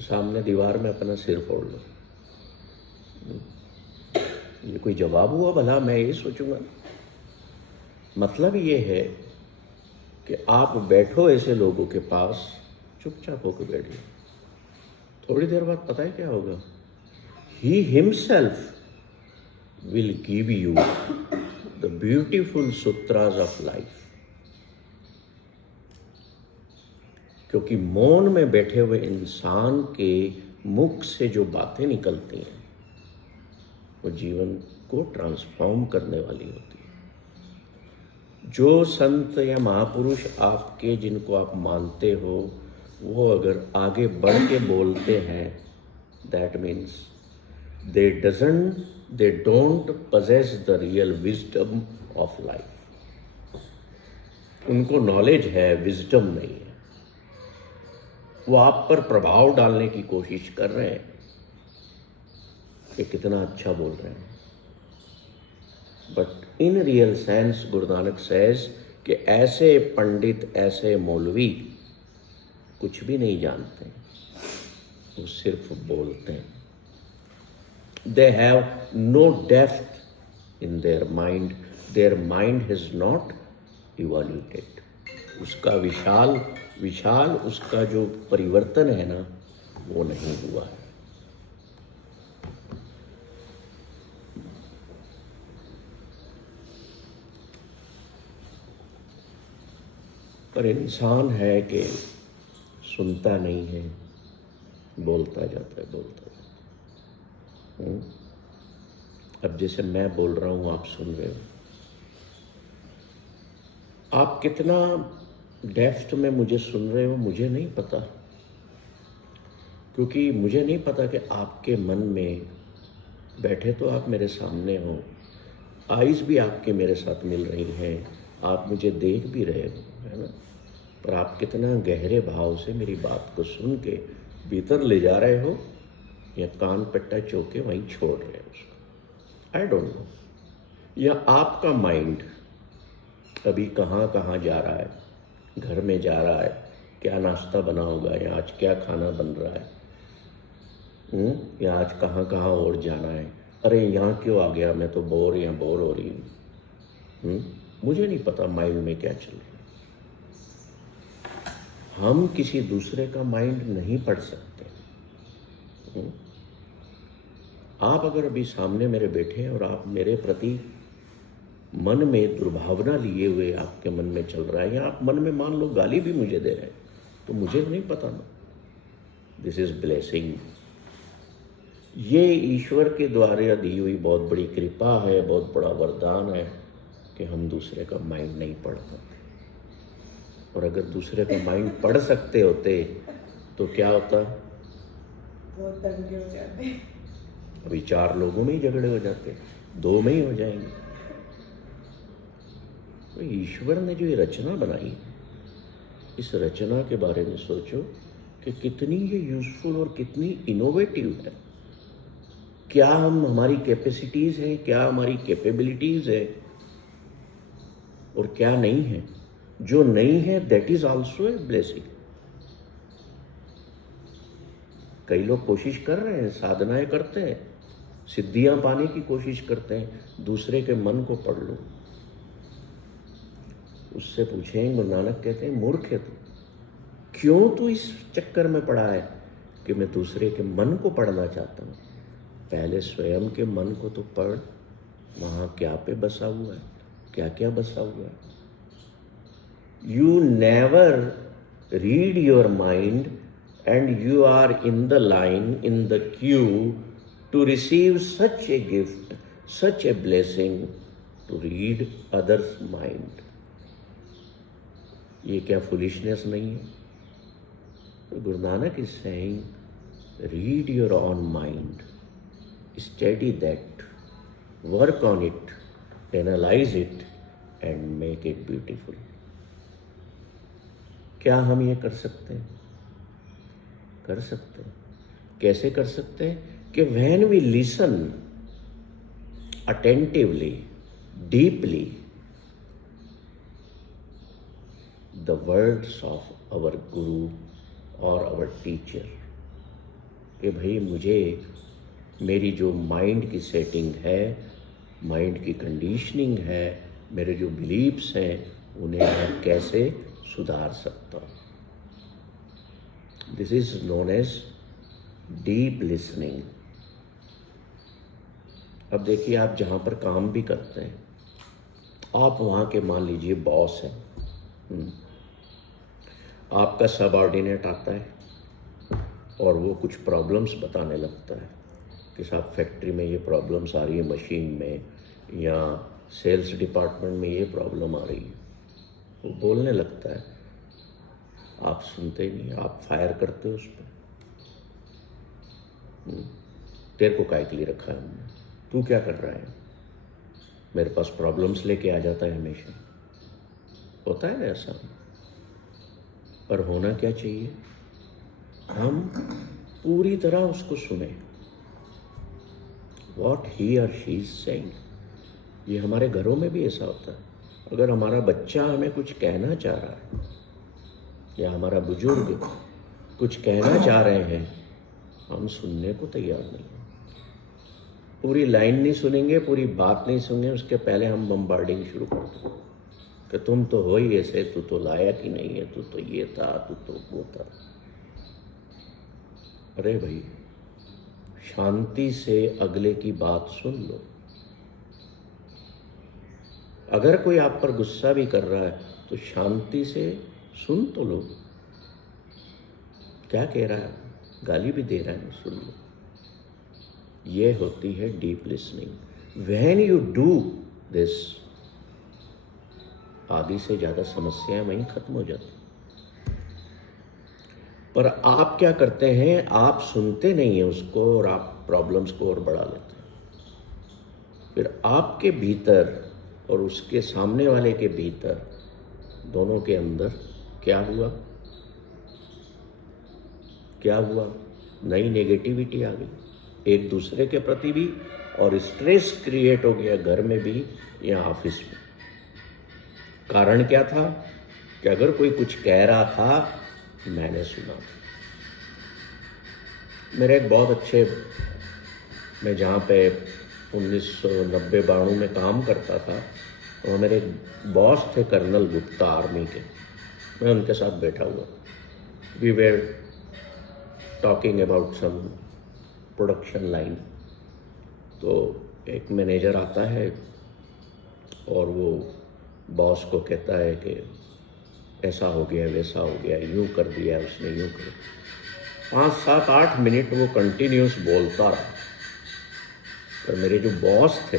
सामने दीवार में अपना सिर फोड़ लो। ये कोई जवाब हुआ भला? मैं ये सोचूंगा। मतलब ये है कि आप बैठो ऐसे लोगों के पास, चुपचाप होकर बैठिए, थोड़ी देर बाद पता है क्या होगा? He himself will give you the beautiful sutras of life। क्योंकि मौन में बैठे हुए इंसान के मुख से जो बातें निकलती हैं वो जीवन को ट्रांसफॉर्म करने वाली होती है। जो संत या महापुरुष आपके, जिनको आप मानते हो, वो अगर आगे बढ़ के बोलते हैं, that means they don't possess the real wisdom of life। उनको नॉलेज है, विजडम नहीं है। वो आप पर प्रभाव डालने की कोशिश कर रहे हैं कि कितना अच्छा बोल रहे हैं, but in real sense Guru Nanak says कि ऐसे पंडित, ऐसे मौलवी कुछ भी नहीं जानते, वो सिर्फ बोलते हैं। They have no depth in their mind. Their mind has not evaluated। उसका विशाल उसका जो परिवर्तन है ना, वो नहीं हुआ है। पर इंसान है कि सुनता नहीं है, बोलता जाता है, बोलता जाता है। अब जैसे मैं बोल रहा हूँ, आप सुन रहे हो, आप कितना डेप्थ में मुझे सुन रहे हो मुझे नहीं पता, क्योंकि मुझे नहीं पता कि आपके मन में बैठे तो आप मेरे सामने हो, आइज़ भी आपके मेरे साथ मिल रही हैं, आप मुझे देख भी रहे हो, है ना, पर आप कितना गहरे भाव से मेरी बात को सुन के भीतर ले जा रहे हो या कान पट्टा चौके वहीं छोड़ रहे हो उसको, आई डोंट नो। या आपका माइंड अभी कहाँ कहाँ जा रहा है, घर में जा रहा है, क्या नाश्ता बना होगा, या आज क्या खाना बन रहा है, या आज कहाँ कहाँ और जाना है, अरे यहाँ क्यों आ गया, मैं तो बोर हो रही हूँ। मुझे नहीं पता माइंड में क्या चल रहा है। हम किसी दूसरे का माइंड नहीं पढ़ सकते। आप अगर अभी सामने मेरे बैठे हैं और आप मेरे प्रति मन में दुर्भावना लिए हुए आपके मन में चल रहा है, या आप मन में मान लो गाली भी मुझे दे रहे हैं, तो मुझे नहीं पता ना। This is blessing. ये ईश्वर के द्वारा दी हुई बहुत बड़ी कृपा है, बहुत बड़ा वरदान है कि हम दूसरे का माइंड नहीं पढ़ सकते। और अगर दूसरे का माइंड पढ़ सकते होते तो क्या होता? बहुत दंगे हो जाते हैं। अभी 4 लोगों में ही झगड़े हो जाते, 2 में ही हो जाएंगे। तो ईश्वर ने जो ये रचना बनाई, इस रचना के बारे में सोचो कि कितनी ये यूजफुल और कितनी इनोवेटिव है। क्या हम हमारी कैपेसिटीज हैं, क्या हमारी कैपेबिलिटीज है, और क्या नहीं है। जो नहीं है that is also a blessing. कई लोग कोशिश कर रहे हैं, साधनाएं करते हैं, सिद्धियां पाने की कोशिश करते हैं, दूसरे के मन को पढ़ लो। उससे पूछें, गुरु नानक कहते हैं, मूर्ख है तू, क्यों तू इस चक्कर में पड़ा है कि मैं दूसरे के मन को पढ़ना चाहता हूँ। पहले स्वयं के मन को तो पढ़, वहां क्या पे बसा हुआ है, क्या क्या बसा हुआ है। You never read your mind and you are in the line, in the queue to receive such a gift, such a blessing, to read others mind. ये क्या फुलिशनेस नहीं है? तो Guru Nanak is saying, read your own mind, study that, work on it, analyse it and make it beautiful. क्या हम ये कर सकते हैं? कर सकते हैं। कैसे कर सकते हैं? कि when we listen attentively, deeply the words of our guru or our teacher, कि भाई मुझे मेरी जो माइंड की सेटिंग है, माइंड की कंडीशनिंग है, मेरे जो बिलीव्स हैं, उन्हें मैं कैसे सुधार सकता हूँ। This is known as deep listening. अब देखिए, आप जहाँ पर काम भी करते हैं, आप वहाँ के मान लीजिए बॉस हैं, आपका सबऑर्डिनेट आता है और वो कुछ प्रॉब्लम्स बताने लगता है कि साहब फैक्ट्री में ये प्रॉब्लम्स आ रही है, मशीन में, या सेल्स डिपार्टमेंट में ये प्रॉब्लम आ रही है। वो बोलने लगता है, आप सुनते ही नहीं, आप फायर करते हो उस पर। तेरे को काय के लिए रखा है हमने, तू क्या कर रहा है? मेरे पास प्रॉब्लम्स लेके आ जाता है हमेशा। होता है ना ऐसा? पर होना क्या चाहिए? हम पूरी तरह उसको सुने, वॉट ही और शी इज सेइंग। ये हमारे घरों में भी ऐसा होता है। अगर हमारा बच्चा हमें कुछ कहना चाह रहा है, या हमारा बुजुर्ग कुछ कहना चाह रहे हैं, हम सुनने को तैयार नहीं हैं। पूरी लाइन नहीं सुनेंगे, पूरी बात नहीं सुनेंगे, उसके पहले हम बम्बार्डिंग शुरू कर देंगे कि तुम तो हो ही ऐसे, तू तो लायक ही नहीं है, तू तो ये था, तू तो वो था। अरे भाई, शांति से अगले की बात सुन लो। अगर कोई आप पर गुस्सा भी कर रहा है तो शांति से सुन तो लो, क्या कह रहा है, गाली भी दे रहा है, सुन लो। ये होती है deep listening. When you do this, आधी से ज़्यादा समस्याएं वहीं खत्म हो जाती। पर आप क्या करते हैं? आप सुनते नहीं हैं उसको और आप प्रॉब्लम्स को और बढ़ा लेते हैं। फिर आपके भीतर और उसके सामने वाले के भीतर, दोनों के अंदर क्या हुआ? क्या हुआ? नई नेगेटिविटी आ गई, एक दूसरे के प्रति भी, और स्ट्रेस क्रिएट हो गया घर में भी या ऑफिस में। कारण क्या था? कि अगर कोई कुछ कह रहा था, मैंने सुना। मेरे एक बहुत अच्छे, मैं जहाँ पे 1990-92 में काम करता था, तो मेरे एक बॉस थे कर्नल गुप्ता, आर्मी के। मैं उनके साथ बैठा हुआ, we were talking about some production line. तो एक मैनेजर आता है और वो बॉस को कहता है कि ऐसा हो गया, वैसा हो गया, यूँ कर दिया उसने, यूँ कर। 5, 7, 8 मिनट वो कंटिन्यूस बोलता रहा। पर मेरे जो बॉस थे,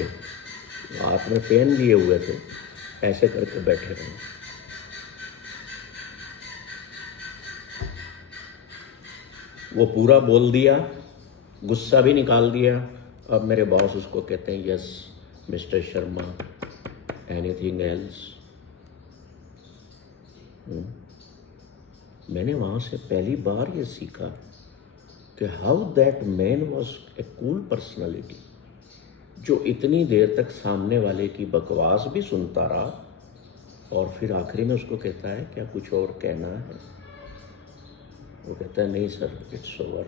हाथ में पेन लिए हुए थे, ऐसे करके बैठे रहे। वो पूरा बोल दिया, गुस्सा भी निकाल दिया। अब मेरे बॉस उसको कहते हैं, yes mister Sharma, anything else. मैंने वहाँ से पहली बार ये सीखा कि how that man was a cool personality, जो इतनी देर तक सामने वाले की बकवास भी सुनता रहा और फिर आखिरी में उसको कहता है, क्या कुछ और कहना है? वो कहता है, नहीं सर, इट्स ओवर।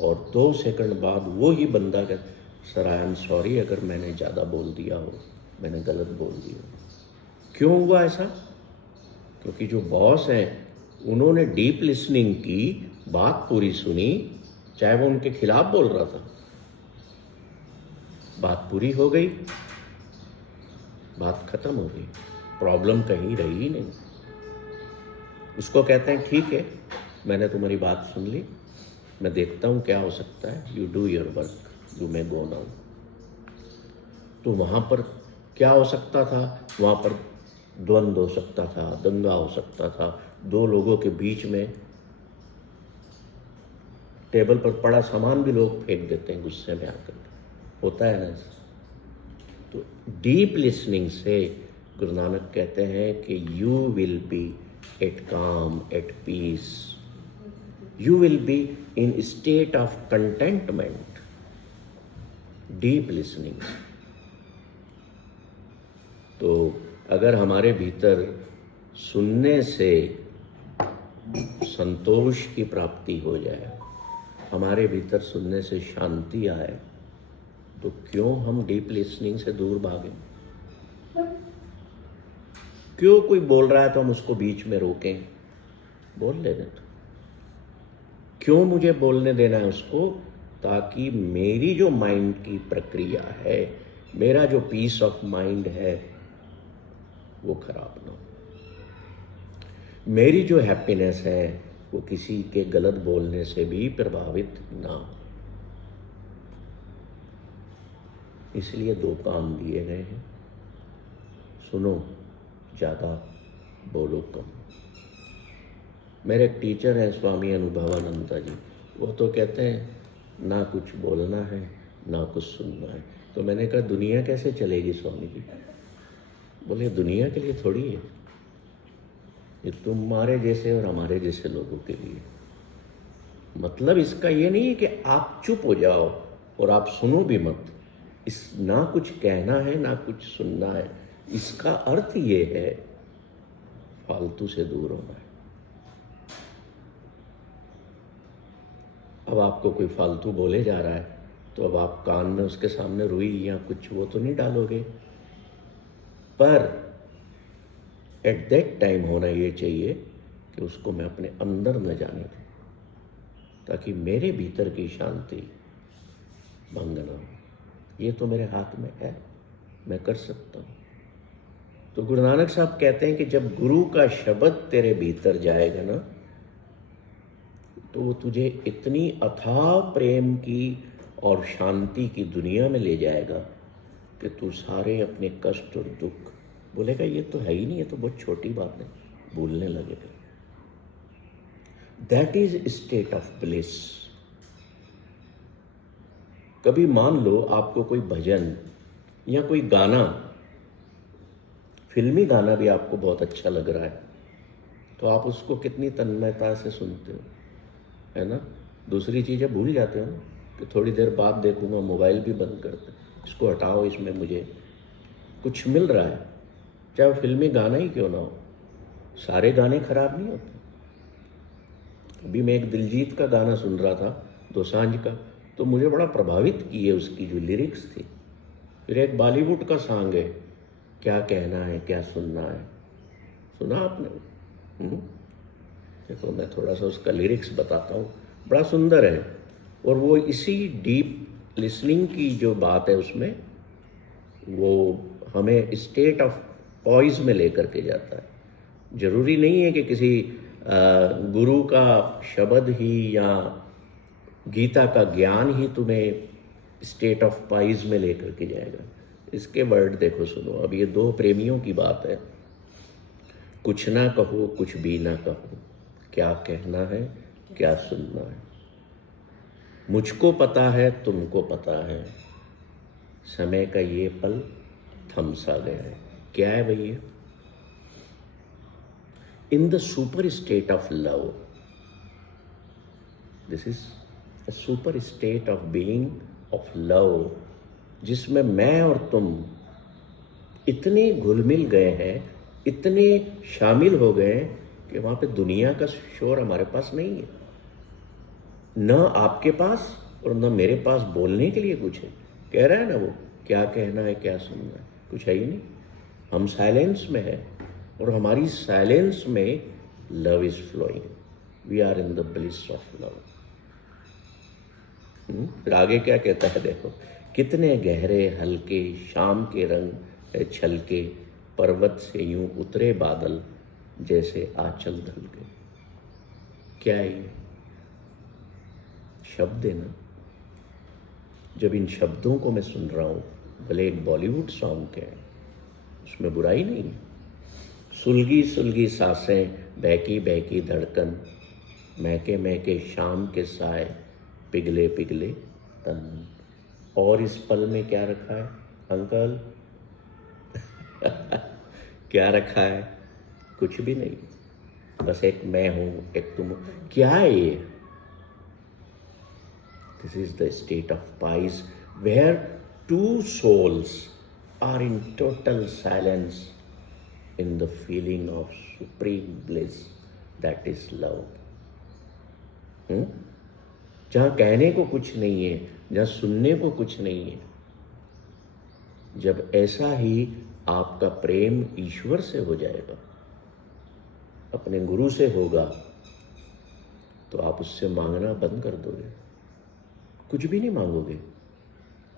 और 2 सेकंड बाद वो ही बंदा कहता, सर आई एम सॉरी अगर मैंने ज़्यादा बोल दिया हो, मैंने गलत बोल दिया। क्यों हुआ ऐसा? क्योंकि जो बॉस हैं उन्होंने डीप लिसनिंग की, बात पूरी सुनी, चाहे वो उनके खिलाफ बोल रहा था, बात पूरी हो गई, बात खत्म हो गई, प्रॉब्लम कहीं रही ही नहीं। उसको कहते हैं, ठीक है, मैंने तुम्हारी बात सुन ली, मैं देखता हूँ क्या हो सकता है, you do your work, you may go now. तो वहाँ पर क्या हो सकता था? वहाँ पर द्वंद्व हो सकता था, दंगा हो सकता था, 2 लोगों के बीच में टेबल पर पड़ा सामान भी लोग फेंक देते हैं गुस्से में आकर, होता है ना। तो डीप लिसनिंग से गुरु नानक कहते हैं कि you will be at calm, at peace, you will be in state of contentment. Deep listening. तो अगर हमारे भीतर सुनने से संतोष की प्राप्ति हो जाए, हमारे भीतर सुनने से शांति आए, तो क्यों हम डीप लिसनिंग से दूर भागें? क्यों कोई बोल रहा है तो हम उसको बीच में रोकें? बोल लेने तो। क्यों मुझे बोलने देना है उसको? ताकि मेरी जो माइंड की प्रक्रिया है, मेरा जो पीस ऑफ माइंड है, वो खराब ना हो। मेरी जो हैप्पीनेस है वो किसी के गलत बोलने से भी प्रभावित ना हो। इसलिए 2 काम दिए गए हैं, सुनो ज़्यादा, बोलो कम। मेरे एक टीचर हैं स्वामी अनुभवानंदा जी, वो तो कहते हैं ना कुछ बोलना है ना कुछ सुनना है। तो मैंने कहा दुनिया कैसे चलेगी स्वामी जी? बोले दुनिया के लिए थोड़ी है, ये तुम्हारे जैसे और हमारे जैसे लोगों के लिए। मतलब इसका ये नहीं है कि आप चुप हो जाओ और आप सुनो भी मत। इस ना कुछ कहना है ना कुछ सुनना है, इसका अर्थ ये है फालतू से दूर होना है। अब आपको कोई फालतू बोले जा रहा है तो अब आप कान में उसके सामने रुई या कुछ वो तो नहीं डालोगे, पर एट दैट टाइम होना ये चाहिए कि उसको मैं अपने अंदर न जाने दूं, ताकि मेरे भीतर की शांति भंग न हो। ये तो मेरे हाथ में है, मैं कर सकता हूँ। तो गुरु नानक साहब कहते हैं कि जब गुरु का शब्द तेरे भीतर जाएगा ना, तो वो तुझे इतनी अथाह प्रेम की और शांति की दुनिया में ले जाएगा कि तू सारे अपने कष्ट और दुख बोलेगा ये तो है ही नहीं, ये तो बहुत छोटी बात है, भूलने लगेगा। That is state of bliss. कभी मान लो आपको कोई भजन या कोई गाना, फिल्मी गाना भी आपको बहुत अच्छा लग रहा है, तो आप उसको कितनी तन्मयता से सुनते हो, है ना। दूसरी चीज़ें भूल जाते हो ना, कि थोड़ी देर बाद देखूंगा, मोबाइल भी बंद कर दे, इसको हटाओ, इसमें मुझे कुछ मिल रहा है, चाहे वो फिल्मी गाना ही क्यों ना हो। सारे गाने खराब नहीं होते। अभी मैं एक दिलजीत का गाना सुन रहा था दोसांझ का, तो मुझे बड़ा प्रभावित किए उसकी जो लिरिक्स थी। फिर एक बॉलीवुड का सॉन्ग है, क्या कहना है क्या सुनना है, सुना आपने? देखो मैं थोड़ा सा उसका लिरिक्स बताता हूँ, बड़ा सुंदर है। और वो इसी डीप लिसनिंग की जो बात है उसमें वो हमें स्टेट ऑफ पॉइज में लेकर के जाता है। जरूरी नहीं है कि किसी गुरु का शब्द ही या गीता का ज्ञान ही तुम्हें स्टेट ऑफ पॉइज में लेकर के जाएगा। इसके वर्ड देखो, सुनो। अब ये 2 प्रेमियों की बात है। कुछ ना कहो कुछ भी ना कहो, क्या कहना है क्या सुनना है। मुझको पता है, तुमको पता है, समय का ये पल थम सा गया है। क्या है भैया? In the super state of love, this is a super state of being of love, जिसमें मैं और तुम इतने घुल मिल गए हैं, इतने शामिल हो गए हैं कि वहां पे दुनिया का शोर हमारे पास नहीं है, न आपके पास और न मेरे पास बोलने के लिए कुछ है। कह रहा है ना वो, क्या कहना है क्या सुनना है, कुछ है ही नहीं। हम साइलेंस में है और हमारी साइलेंस में love is flowing, we are in the bliss of love. फिर आगे क्या कहता है देखो, कितने गहरे हल्के शाम के रंग छलके, पर्वत से यूं उतरे बादल जैसे आंचल ढल के। क्या है ये? शब्द है ना। जब इन शब्दों को मैं सुन रहा हूं, भले एक बॉलीवुड सॉन्ग के हैं, उसमें बुराई नहीं है। सुलगी सुलगी सांसें, बहकी बहकी धड़कन, महके महके शाम के साए, पिघले पिघले तन। और इस पल में क्या रखा है अंकल? क्या रखा है? कुछ भी नहीं, बस एक मैं हूं, एक तुम। क्या है ये? This is the state of peace where two souls are in total silence in the feeling of supreme bliss that is love. जहां कहने को कुछ नहीं है, जहां सुनने को कुछ नहीं है, जब ऐसा ही आपका प्रेम ईश्वर से हो जाएगा, अपने गुरु से होगा, तो आप उससे मांगना बंद कर दोगे, कुछ भी नहीं मांगोगे।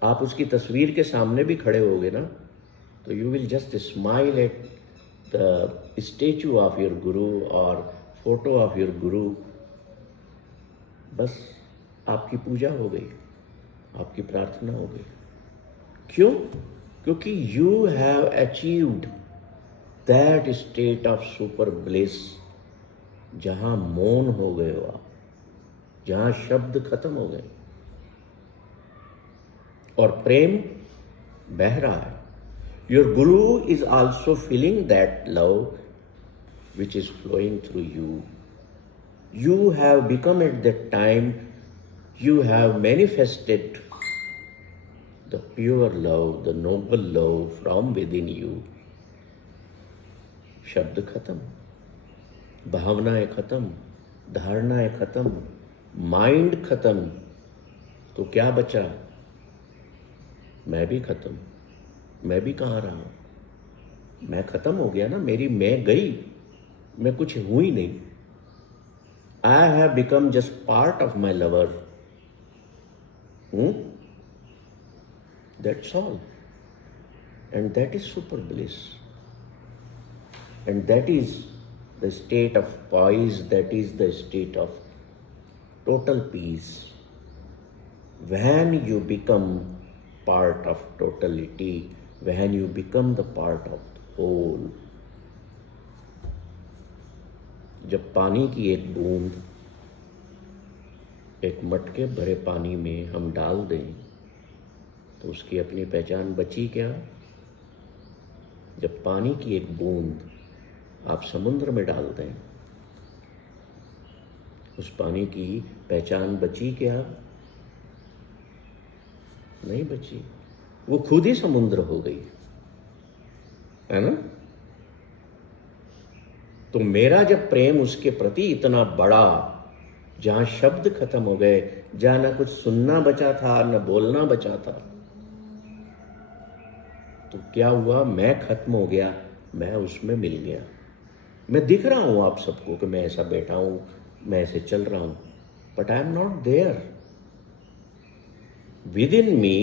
आप उसकी तस्वीर के सामने भी खड़े होगे ना, तो you will just smile at the statue of your गुरु और फोटो ऑफ योर गुरु। बस आपकी पूजा हो गई, आपकी प्रार्थना हो गई। क्यों? क्योंकि you have achieved that state of super bliss, जहां मौन हो गए हो आप, जहां शब्द खत्म हो गए और प्रेम बह रहा है। Your guru is also feeling that love which is flowing through you. You have become at that time, you have manifested the pure love, the noble love from within you. शब्द खत्म, भावनाएं खत्म, धारणाएं खत्म, माइंड खत्म, तो क्या बचा? मैं भी खत्म। मैं भी कहाँ रहा हूं? मैं खत्म हो गया ना, मेरी मैं गई, मैं कुछ हुई नहीं। I have become just part of my lover. That's all. And that is super bliss. And that is the state of poise, that is the state of total peace. When you become part of totality, when you become the part of the whole. जब पानी की एक बूंद एक मटके भरे पानी में हम डाल दें, तो उसकी अपनी पहचान बची क्या? जब पानी की एक बूंद आप समुद्र में डाल दें, उस पानी की पहचान बची क्या? नहीं बची, वो खुद ही समुद्र हो गई, है ना? तो मेरा जब प्रेम उसके प्रति इतना बड़ा, जहां शब्द खत्म हो गए, जहां ना कुछ सुनना बचा था न बोलना बचा था, तो क्या हुआ? मैं खत्म हो गया, मैं उसमें मिल गया। मैं दिख रहा हूं आप सबको कि मैं ऐसा बैठा हूं, मैं ऐसे चल रहा हूं, but I am not there. Within me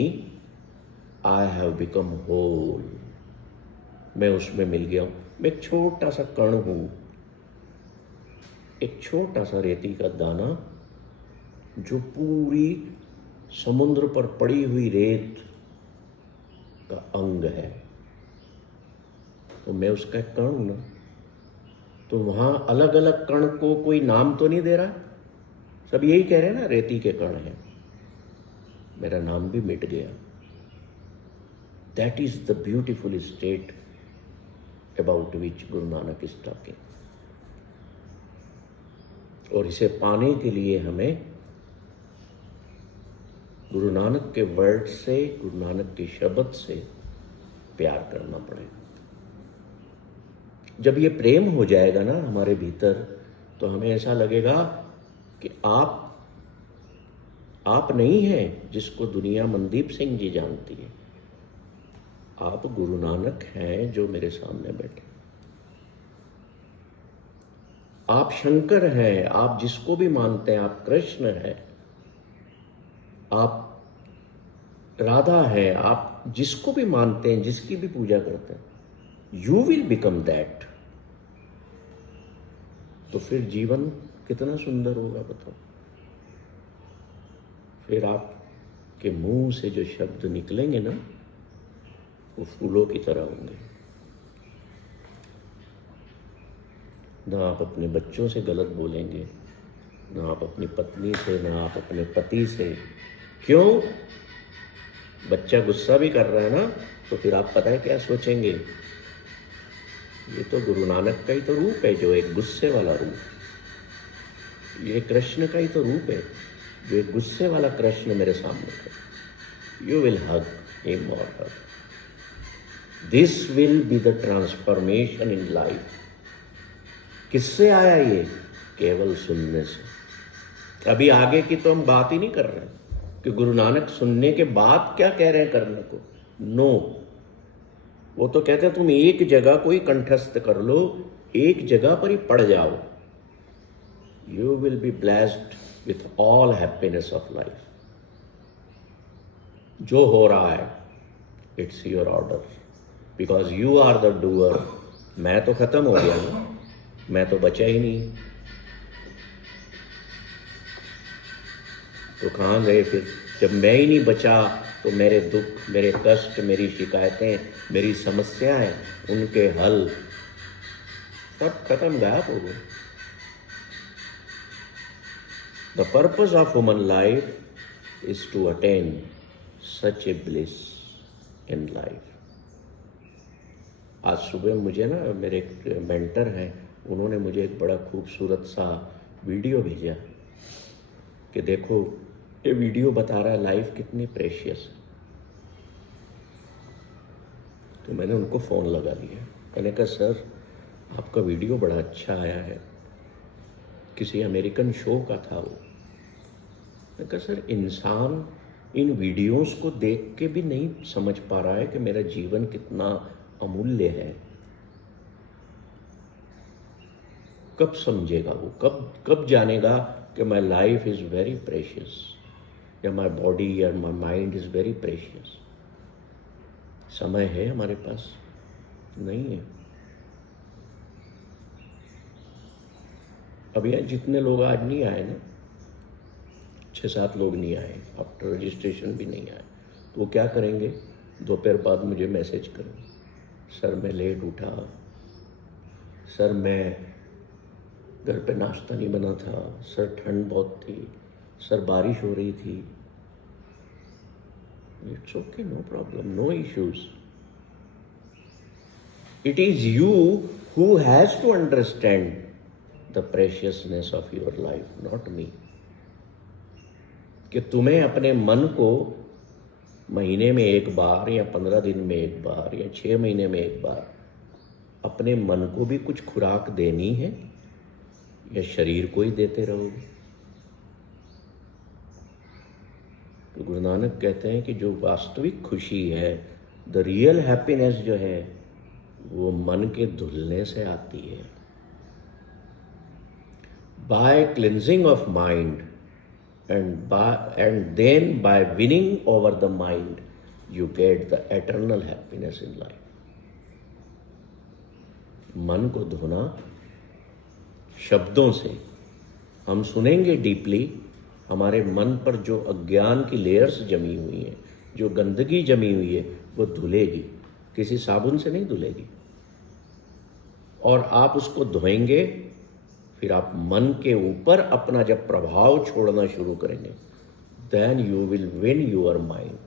I have become whole. मैं उसमें मिल गया हूं। मैं एक छोटा सा कण हूं, एक छोटा सा रेती का दाना जो पूरी समुद्र पर पड़ी हुई रेत का अंग है। तो मैं उसका एक कण हूं ना। तो वहां अलग अलग कण को कोई नाम तो नहीं दे रहा, सब यही कह रहे हैं ना, रेती के कण हैं। मेरा नाम भी मिट गया। That is the beautiful state about which Guru Nanak is talking. और इसे पाने के लिए हमें गुरु नानक के वर्ड से, गुरु नानक के शब्द से प्यार करना पड़ेगा। जब ये प्रेम हो जाएगा ना हमारे भीतर, तो हमें ऐसा लगेगा कि आप नहीं हैं जिसको दुनिया मनदीप सिंह जी जानती है, आप गुरु नानक हैं जो मेरे सामने बैठे। आप शंकर हैं, आप जिसको भी मानते हैं, आप कृष्ण हैं, आप राधा हैं, आप जिसको भी मानते हैं, जिसकी भी पूजा करते हैं, यू विल बिकम दैट। तो फिर जीवन कितना सुंदर होगा बताओ। फिर आपके मुंह से जो शब्द निकलेंगे ना, वो फूलों की तरह होंगे। ना आप अपने बच्चों से गलत बोलेंगे, ना आप अपनी पत्नी से, ना आप अपने पति से। क्यों? बच्चा गुस्सा भी कर रहा है ना, तो फिर आप पता है क्या सोचेंगे, ये तो गुरु नानक का ही तो रूप है जो एक गुस्से वाला रूप, ये कृष्ण का ही तो रूप है जो एक गुस्से वाला कृष्ण मेरे सामने है। यू विल हग हिम और her. This will be the transformation in life. किससे आया ये? केवल सुनने से। अभी आगे की तो हम बात ही नहीं कर रहे कि गुरु नानक सुनने के बाद क्या कह रहे हैं करने को। नो, वो तो कहते हैं तुम एक जगह कोई कंठस्थ कर लो, एक जगह पर ही पड़ जाओ, you will be blessed with all happiness of life. जो हो रहा है it's your order, because you are the doer. मैं तो खत्म हो गया ना, मैं तो बचा ही नहीं, तो कहाँ गए फिर? जब मैं ही नहीं बचा तो मेरे दुख, मेरे कष्ट, मेरी शिकायतें, मेरी समस्याएं, उनके हल सब खत्म, गायब हो गए। The purpose of human life is to attain such a bliss in life. आज सुबह मुझे ना मेरे एक मेंटर हैं, उन्होंने मुझे एक बड़ा खूबसूरत सा वीडियो भेजा कि देखो ये वीडियो बता रहा है लाइफ कितनी प्रेशियस है। तो मैंने उनको फ़ोन लगा लिया, मैंने कहा सर आपका वीडियो बड़ा अच्छा आया है, किसी अमेरिकन शो का था वो। मैंने कहा सर इंसान इन वीडियोस को देख के भी नहीं समझ पा रहा है कि मेरा जीवन कितना अमूल्य है। कब समझेगा वो? कब जानेगा कि my life is very precious, या माई बॉडी या my mind is very precious. समय है हमारे पास? नहीं है। अब यहाँ जितने लोग आज नहीं आए ना, 6-7 लोग नहीं आए, आफ्टर रजिस्ट्रेशन भी नहीं आए, तो वो क्या करेंगे? दोपहर बाद मुझे मैसेज करेंगे, सर मैं लेट उठा, सर मैं घर पे नाश्ता नहीं बना था, सर ठंड बहुत थी, सर बारिश हो रही थी। It's okay, no problem, no issues. It is you who has to understand the preciousness of your life, not me. कि तुम्हें अपने मन को महीने में एक बार या 15 दिन में एक बार या 6 महीने में एक बार अपने मन को भी कुछ खुराक देनी है, या शरीर को ही देते रहोगे? तो गुरु नानक कहते हैं कि जो वास्तविक खुशी है, द रियल हैप्पीनेस जो है, वो मन के धुलने से आती है। By cleansing of mind and then by winning over the mind you get the eternal happiness in life. मन को धोना शब्दों से, हम सुनेंगे डीपली, हमारे मन पर जो अज्ञान की लेयर्स जमी हुई हैं, जो गंदगी जमी हुई है, वो धुलेगी, किसी साबुन से नहीं धुलेगी। और आप उसको धोएंगे, फिर आप मन के ऊपर अपना जब प्रभाव छोड़ना शुरू करेंगे, then you will win your mind.